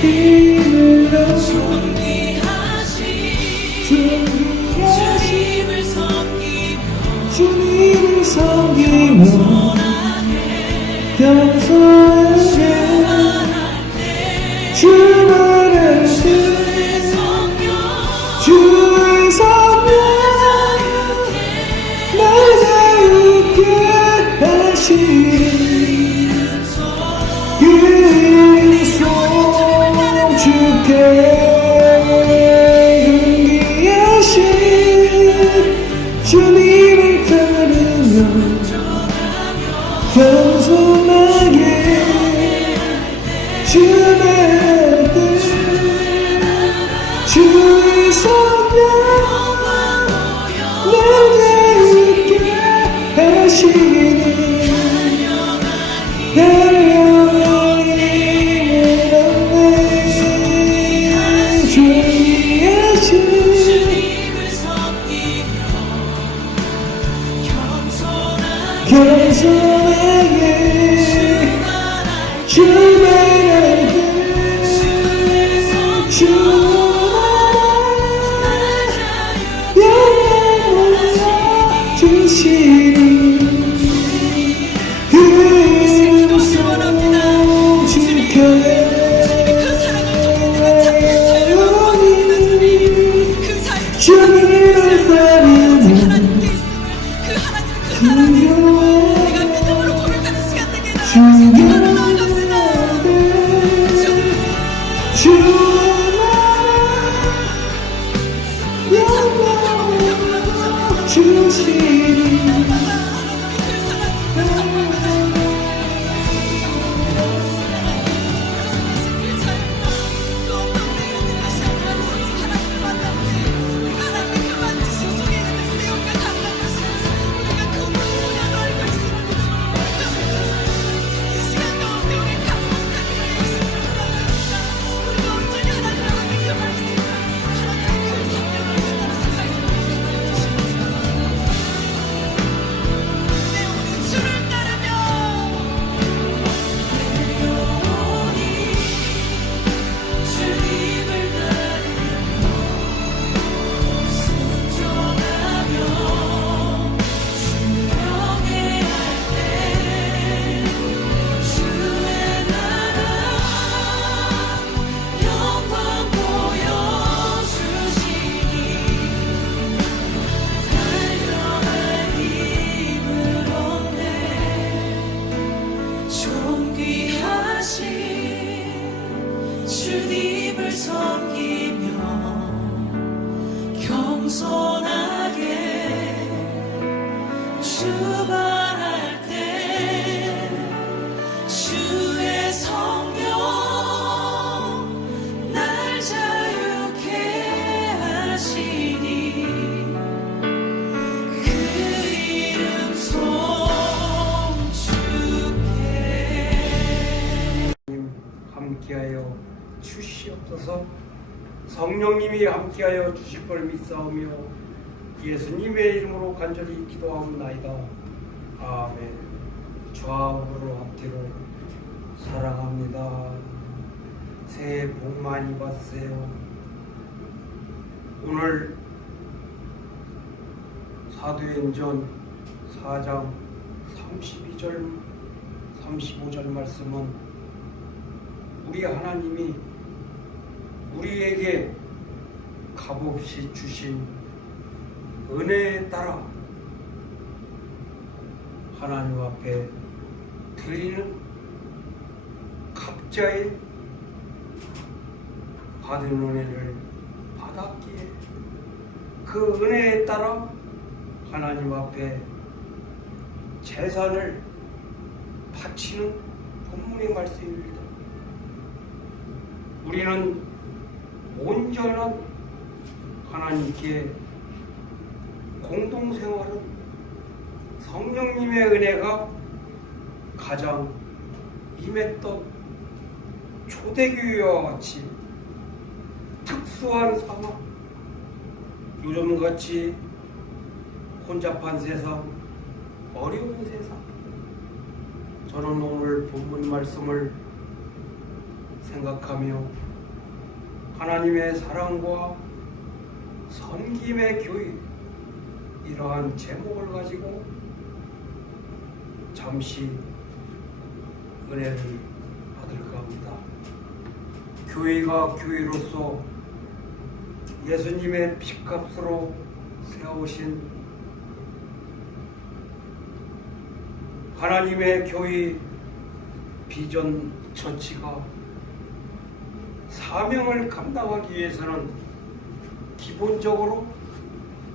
힘을 얻어 주님을 섬기며 겸손하게 주만을 주의 성령 날 자유케 하시니 그리스도 주께 존귀하신 주님을 따르며 겸손하게 주의 뜻 주의 성령 날 자유케 하시니 달려가니 존귀하신 겸손하게 주만을 주만을 주시니 그리스도 주께 주님을 따르며 주님을 섬기며 겸손하게 주반할 때 주의 성령 날 자유케 하시니 그 이름 송축해. 함께하여 주시옵소서. 성령님이 함께하여 주실 걸 믿사오며 예수님의 이름으로 간절히 기도하옵나이다. 아멘. 좌우로 앞뒤로 사랑합니다. 새해 복 많이 받으세요. 오늘 사도행전 4장 32절 35절 말씀은 우리 하나님이 우리에게 값없이 주신 은혜에 따라 하나님 앞에 드리는 각자의 받은 은혜를 받았기에 그 은혜에 따라 하나님 앞에 제사를 바치는 본문의 말씀입니다. 우리는 온전한 하나님께 공동생활은 성령님의 은혜가 가장 임했던 초대교회와 같이 특수한 상황, 요즘같이 혼잡한 세상, 어려운 세상, 저는 오늘 본문 말씀을 생각하며 하나님의 사랑과 섬김의 교회, 이러한 제목을 가지고 잠시 은혜를 받을까 합니다. 교회가 교회로서 예수님의 피값으로 세우신 하나님의 교회 비전 처치가 사명을 감당하기 위해서는 기본적으로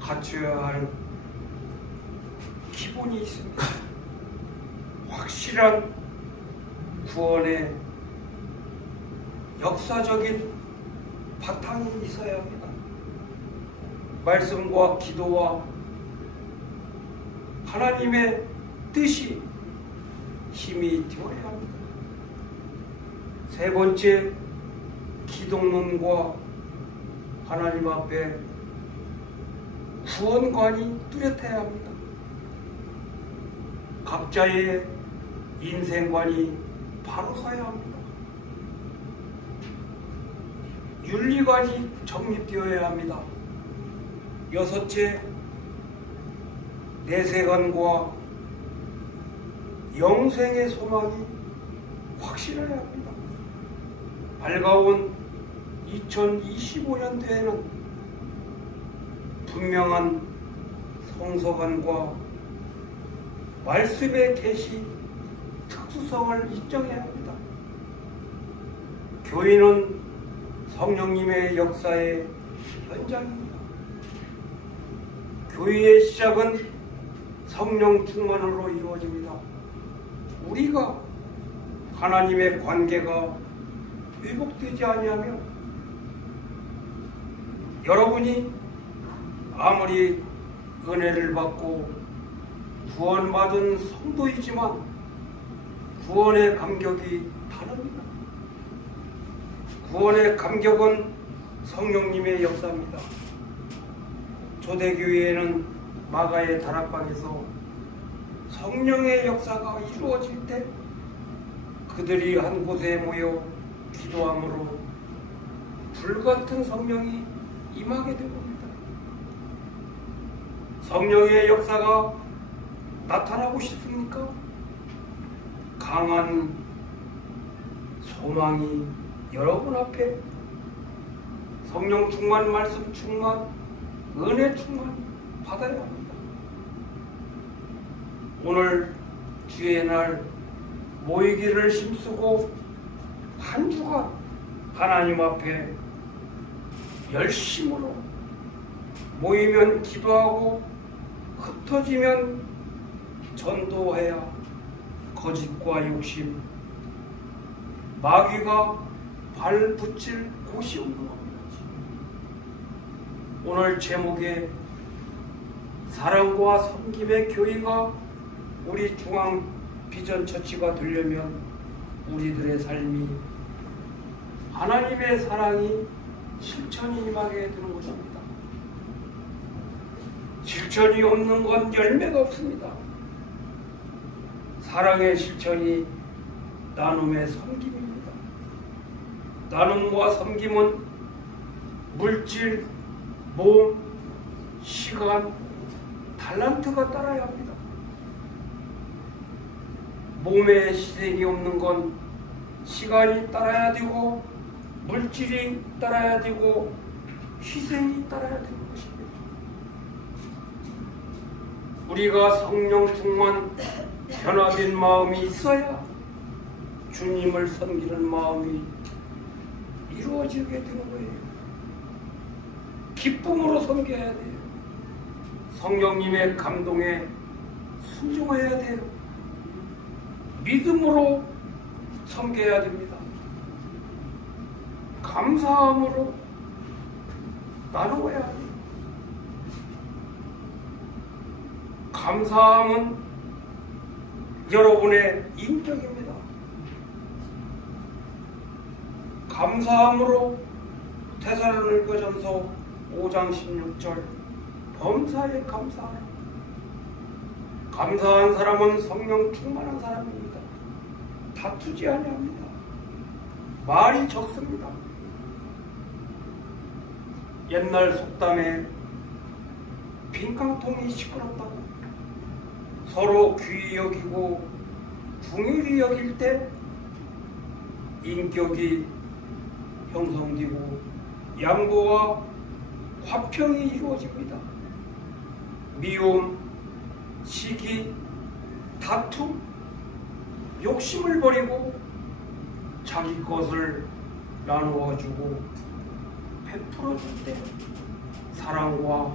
갖춰야 할 기본이 있습니다. 확실한 구원의 역사적인 바탕이 있어야 합니다. 말씀과 기도와 하나님의 뜻이 힘이 되어야 합니다. 세 번째, 기독론과 하나님 앞에 구원관이 뚜렷해야 합니다. 각자의 인생관이 바로 서야 합니다. 윤리관이 정립되어야 합니다. 여섯째, 내세관과 영생의 소망이 확실해야 합니다. 밝아온 2025년도에는 분명한 성서관과 말씀의 계시 특수성을 인정해야 합니다. 교회는 성령님의 역사의 현장입니다. 교회의 시작은 성령 충만으로 이루어집니다. 우리가 하나님의 관계가 회복되지 아니하며 여러분이 아무리 은혜를 받고 구원받은 성도이지만 구원의 감격이 다릅니다. 구원의 감격은 성령님의 역사입니다. 초대교회에는 마가의 다락방에서 성령의 역사가 이루어질 때 그들이 한 곳에 모여 기도함으로 불같은 성령이 임하게 됩니다. 성령의 역사가 나타나고 싶습니까? 강한 소망이 여러분 앞에 성령 충만, 말씀 충만, 은혜 충만 받아야 합니다. 오늘 주의 날 모이기를 힘쓰고 한 주간 하나님 앞에 열심으로 모이면 기도하고 흩어지면 전도해야 거짓과 욕심, 마귀가 발 붙일 곳이 없는 겁니다. 오늘 제목에 사랑과 섬김의 교회가 우리 중앙 비전 처치가 되려면 우리들의 삶이 하나님의 사랑이 실천이 임하게 되는 것입니다. 실천이 없는 건 열매가 없습니다. 사랑의 실천이 나눔의 섬김입니다. 나눔과 섬김은 물질, 몸, 시간, 달란트가 따라야 합니다. 몸에 희생이 없는 건 시간이 따라야 되고 물질이 따라야 되고 희생이 따라야 되는 것입니다. 우리가 성령 충만 변화된 마음이 있어야 주님을 섬기는 마음이 이루어지게 되는 거예요. 기쁨으로 섬겨야 돼요. 성령님의 감동에 순종해야 돼요. 믿음으로 섬겨야 됩니다. 감사함으로 나누어야 돼요. 감사함은 여러분의 인격입니다. 감사함으로 데살로니가전서 5장 16절 범사에 감사하라. 감사한 사람은 성령 충만한 사람입니다. 다투지 아니합니다. 말이 적습니다. 옛날 속담에 빈깡통이 시끄럽다고 서로 귀히 여기고 중요히 여길 때 인격이 형성되고 양보와 화평이 이루어집니다. 미움, 시기, 다툼, 욕심을 버리고 자기 것을 나누어주고 베풀어줄 때 사랑과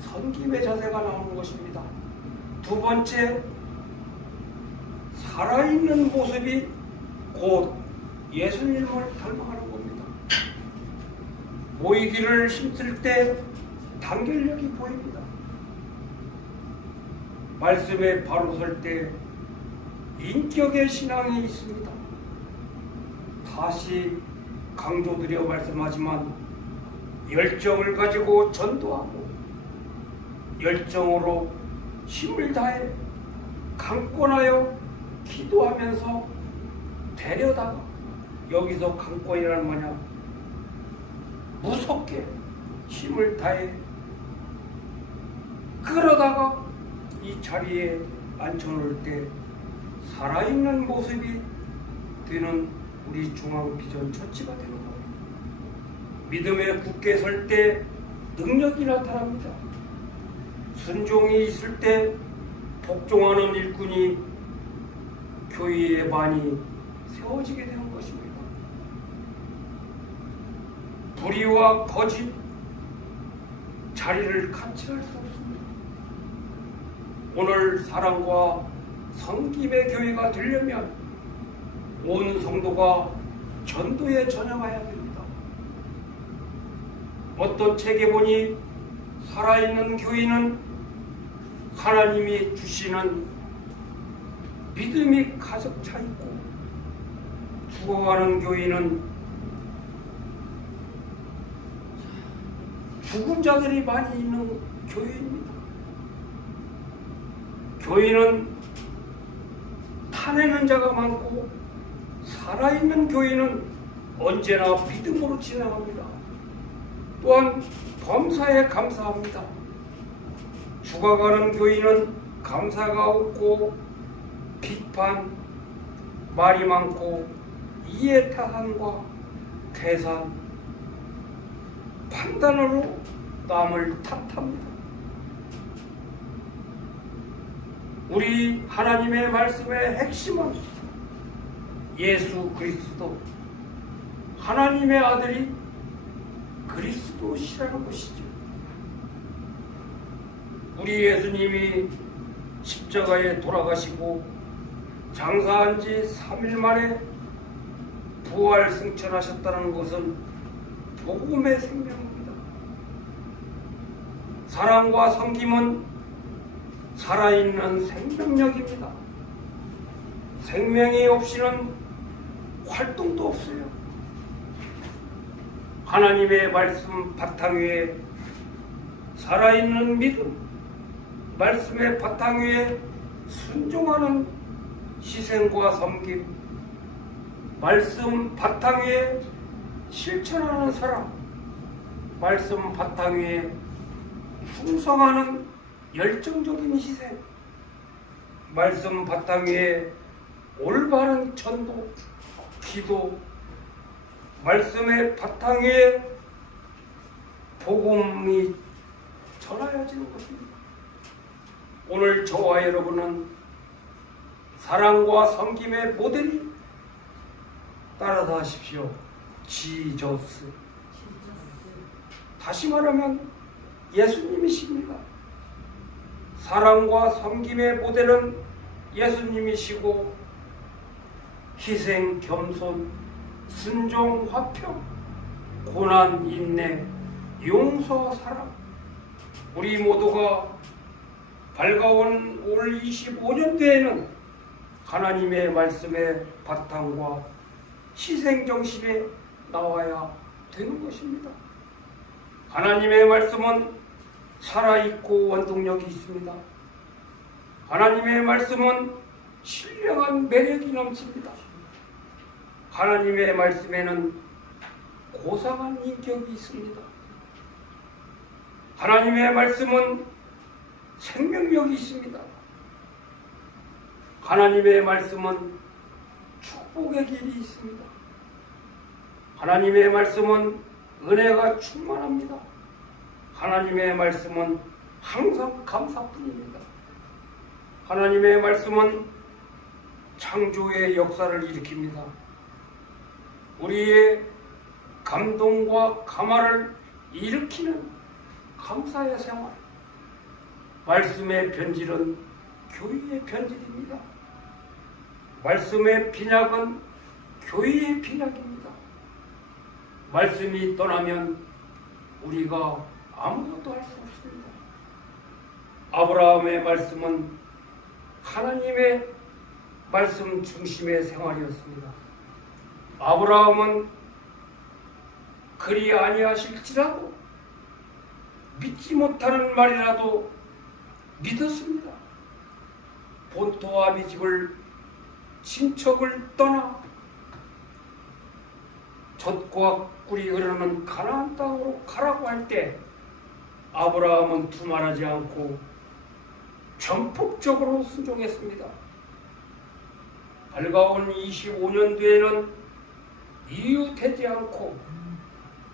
섬김의 자세가 나오는 것입니다. 두 번째, 살아있는 모습이 곧 예수님을 닮아가는 겁니다. 모이기를 힘쓸 때 단결력이 보입니다. 말씀에 바로 설 때 인격의 신앙이 있습니다. 다시 강조드려 말씀하지만 열정을 가지고 전도하고 열정으로 힘을 다해 강권하여 기도하면서 데려다가 여기서 강권이라는 뭐냐 무섭게 힘을 다해 끌어다가 이 자리에 앉혀놓을 때 살아있는 모습이 되는 우리 중앙비전처치가 되는 거예요. 믿음에 굳게 설 때 능력이 나타납니다. 순종이 있을 때 복종하는 일꾼이 교회의 반이 세워지게 되는 것입니다. 불의와 거짓 자리를 같이 할 수 없습니다. 오늘 사랑과 섬김의 교회가 되려면 온 성도가 전도에 전향해야 됩니다. 어떤 책에 보니 살아있는 교회는 하나님이 주시는 믿음이 가득 차 있고 죽어가는 교회는 죽은 자들이 많이 있는 교회입니다. 교회는 타내는 자가 많고 살아있는 교회는 언제나 믿음으로 지나갑니다. 또한 범사에 감사합니다. 죽어가는 교회는 감사가 없고 비판, 말이 많고 이해타산과 계산, 판단으로 남을 탓합니다. 우리 하나님의 말씀의 핵심은 예수 그리스도, 하나님의 아들이 그리스도시라는 것이죠. 우리 예수님이 십자가에 돌아가시고 장사한 지 3일 만에 부활 승천하셨다는 것은 복음의 생명입니다. 사랑과 섬김은 살아있는 생명력입니다. 생명이 없이는 활동도 없어요. 하나님의 말씀 바탕 위에 살아있는 믿음, 말씀의 바탕 위에 순종하는 희생과 섬김, 말씀 바탕 위에 실천하는 사랑, 말씀 바탕 위에 충성하는 열정적인 희생, 말씀 바탕 위에 올바른 전도, 기도, 말씀의 바탕 위에 복음이 전하여지는 것입니다. 오늘 저와 여러분은 사랑과 섬김의 모델이 따라다하십시오. 지저스. 다시 말하면 예수님이십니다. 사랑과 섬김의 모델은 예수님이시고 희생, 겸손, 순종, 화평, 고난, 인내, 용서, 사랑, 우리 모두가 밝아온 올 25년대에는 하나님의 말씀의 바탕과 희생정신에 나와야 되는 것입니다. 하나님의 말씀은 살아있고 원동력이 있습니다. 하나님의 말씀은 신령한 매력이 넘칩니다. 하나님의 말씀에는 고상한 인격이 있습니다. 하나님의 말씀은 생명력이 있습니다. 하나님의 말씀은 축복의 길이 있습니다. 하나님의 말씀은 은혜가 충만합니다. 하나님의 말씀은 항상 감사뿐입니다. 하나님의 말씀은 창조의 역사를 일으킵니다. 우리의 감동과 감화를 일으키는 감사의 생활. 말씀의 변질은 교회의 변질입니다. 말씀의 빈약은 교회의 빈약입니다. 말씀이 떠나면 우리가 아무것도 할 수 없습니다. 아브라함의 말씀은 하나님의 말씀 중심의 생활이었습니다. 아브라함은 그리 아니하실지라도 믿지 못하는 말이라도 믿었습니다. 본토와 미집을 친척을 떠나 젖과 꿀이 흐르는 가나안 땅으로 가라고 할 때 아브라함은 두말하지 않고 전폭적으로 순종했습니다. 밝아온 25년 뒤에는 이유되지 않고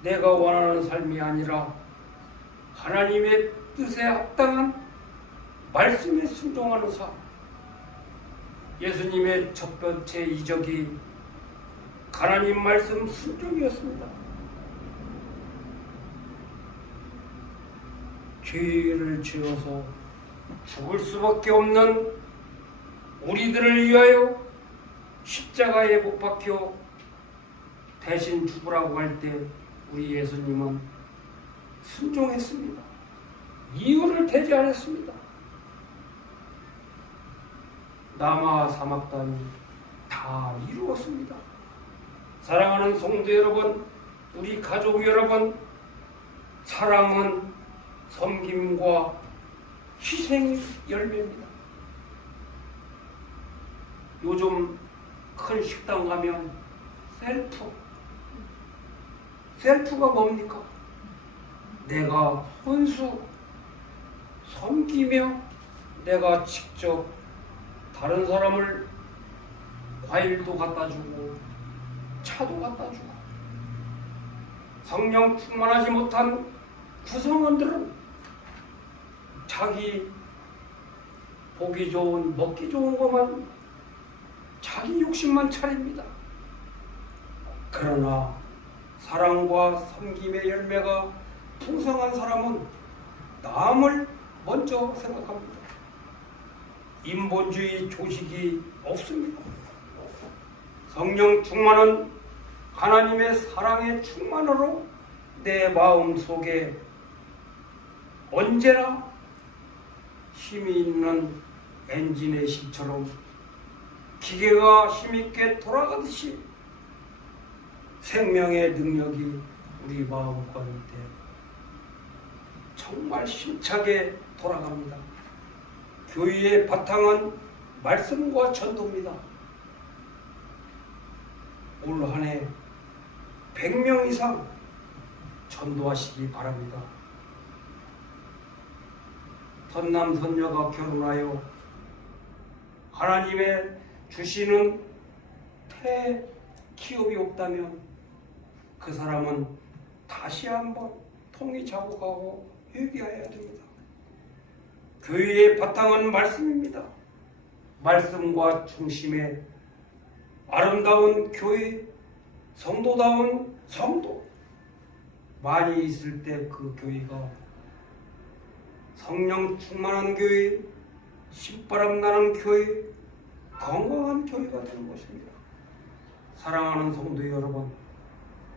내가 원하는 삶이 아니라 하나님의 뜻에 합당한 말씀에 순종하는 삶. 예수님의 첫 번째 이적이 하나님 말씀 순종이었습니다. 죄를 지어서 죽을 수밖에 없는 우리들을 위하여 십자가에 못 박혀 대신 죽으라고 할 때 우리 예수님은 순종했습니다. 이유를 대지 않았습니다. 남아 사막단이 다 이루었습니다. 사랑하는 성도 여러분, 우리 가족 여러분, 사랑은 섬김과 희생의 열매입니다. 요즘 큰 식당 가면 셀프가 뭡니까? 내가 혼수 섬기며 내가 직접 다른 사람을 과일도 갖다 주고 차도 갖다 주고 성령 충만하지 못한 구성원들은 자기 보기 좋은 먹기 좋은 것만 자기 욕심만 차립니다. 그러나 사랑과 섬김의 열매가 풍성한 사람은 남을 먼저 생각합니다. 인본주의 조직이 없습니다. 성령 충만은 하나님의 사랑의 충만으로 내 마음 속에 언제나 힘이 있는 엔진의 힘처럼 기계가 힘있게 돌아가듯이 생명의 능력이 우리 마음 가운데 정말 힘차게 돌아갑니다. 교회의 바탕은 말씀과 전도입니다. 올 한 해 100명 이상 전도하시기 바랍니다. 선남 선녀가 결혼하여 하나님의 주시는 기업이 없다면 그 사람은 다시 한번 통이 자국하고 회개해야 됩니다. 교회의 바탕은 말씀입니다. 말씀과 중심에 아름다운 교회, 성도다운 성도 많이 있을 때 그 교회가 성령 충만한 교회, 신바람 나는 교회, 건강한 교회가 되는 것입니다. 사랑하는 성도 여러분,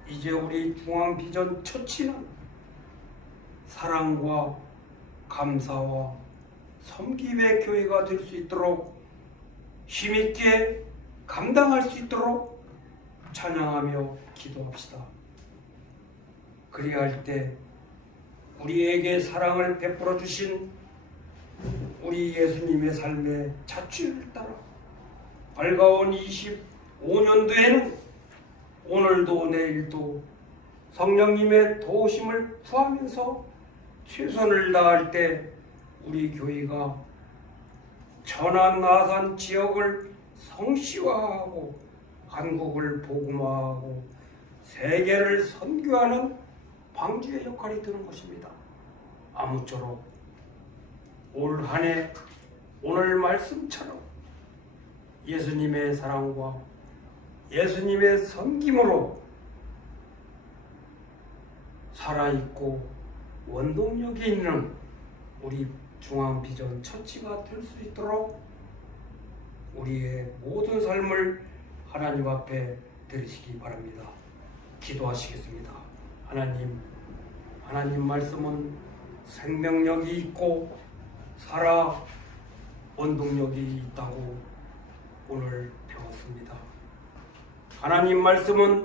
이제 우리 중앙비전 처치는 사랑과 감사와 섬김의 교회가 될 수 있도록 힘있게 감당할 수 있도록 찬양하며 기도합시다. 그리할 때 우리에게 사랑을 베풀어 주신 우리 예수님의 삶의 자취를 따라 밝아온 25년도에는 오늘도 내일도 성령님의 도우심을 구하면서 최선을 다할 때 우리 교회가 전안 나산 지역을 성시화하고 한국을 복음화하고 세계를 선교하는 방주의 역할이 되는 것입니다. 아무쪼록 올 한 해 오늘 말씀처럼 예수님의 사랑과 예수님의 섬김으로 살아있고 원동력이 있는 우리 중앙비전 처치가 될 수 있도록 우리의 모든 삶을 하나님 앞에 드리시기 바랍니다. 기도하시겠습니다. 하나님 말씀은 생명력이 있고 살아 원동력이 있다고 오늘 배웠습니다. 하나님 말씀은